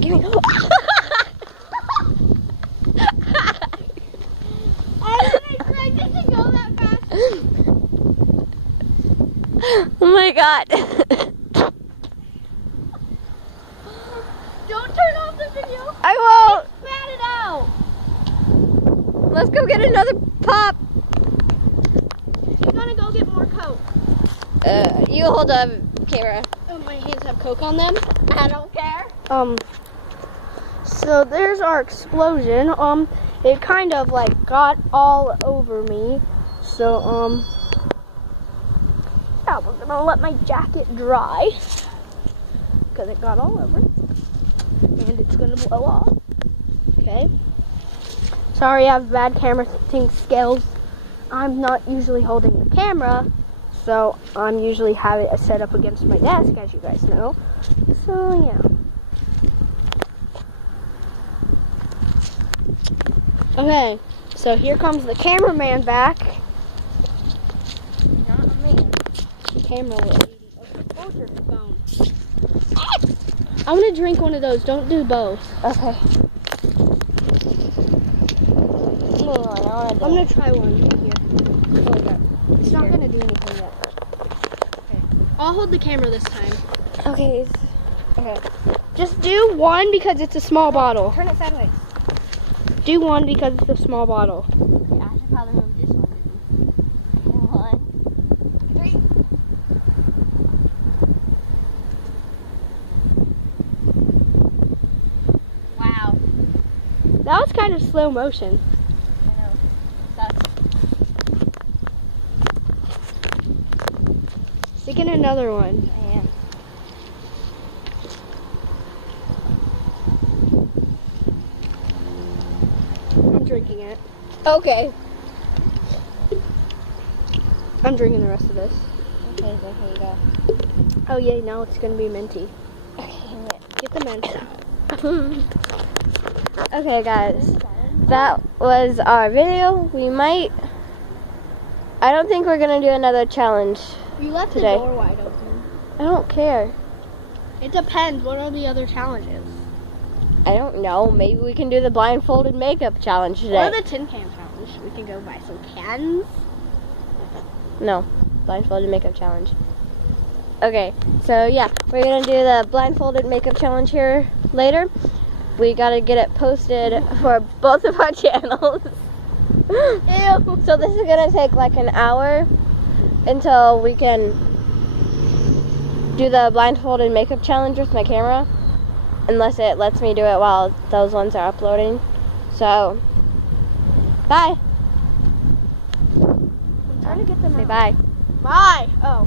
Give me. I didn't expect it to go that fast. Oh my god. Don't turn off the video. I won't. Spat it out. Let's go get another pop. She's gonna go get more Coke. You hold the camera. Oh, my hands have Coke on them. I don't care. So there's our explosion. It kind of like got all over me. So, yeah, we're gonna let my jacket dry because it got all over, and it's gonna blow off. Okay. Sorry, I have bad camera skills. I'm not usually holding the camera, so I'm usually have it set up against my desk, as you guys know. So yeah. Okay, so here comes the cameraman back. Not a man. Camera lady. Okay, hold your phone. I'm gonna drink one of those. Don't do both. Okay. I'm gonna try one here. Hold up. It's not gonna do anything yet. Okay. I'll hold the camera this time. Okay. Okay. Just do one because it's a small bottle. Turn it sideways. Do one because it's a small bottle. I should probably move this one. 1, 3. Wow. That was kind of slow motion. I know. Sucks. Stick in another one. I am. I'm drinking it. Okay. I'm drinking the rest of this. Okay, so here you go. Oh yeah, now it's gonna be minty. Get the mint. Okay, guys. That was our video. I don't think we're gonna do another challenge. You left Today. the door wide open. I don't care. It depends. What are the other challenges? I don't know. Maybe we can do the blindfolded makeup challenge Or today. the tin can challenge. We can go buy some cans. No, blindfolded makeup challenge. Okay, so yeah, we're gonna do the blindfolded makeup challenge here later. We gotta get it posted for both of our channels. Ew. So this is gonna take like an hour until we can do the blindfolded makeup challenge with my camera, unless it lets me do it while those ones are uploading. So, bye. I'm trying to get them Say out. bye. Bye. Oh.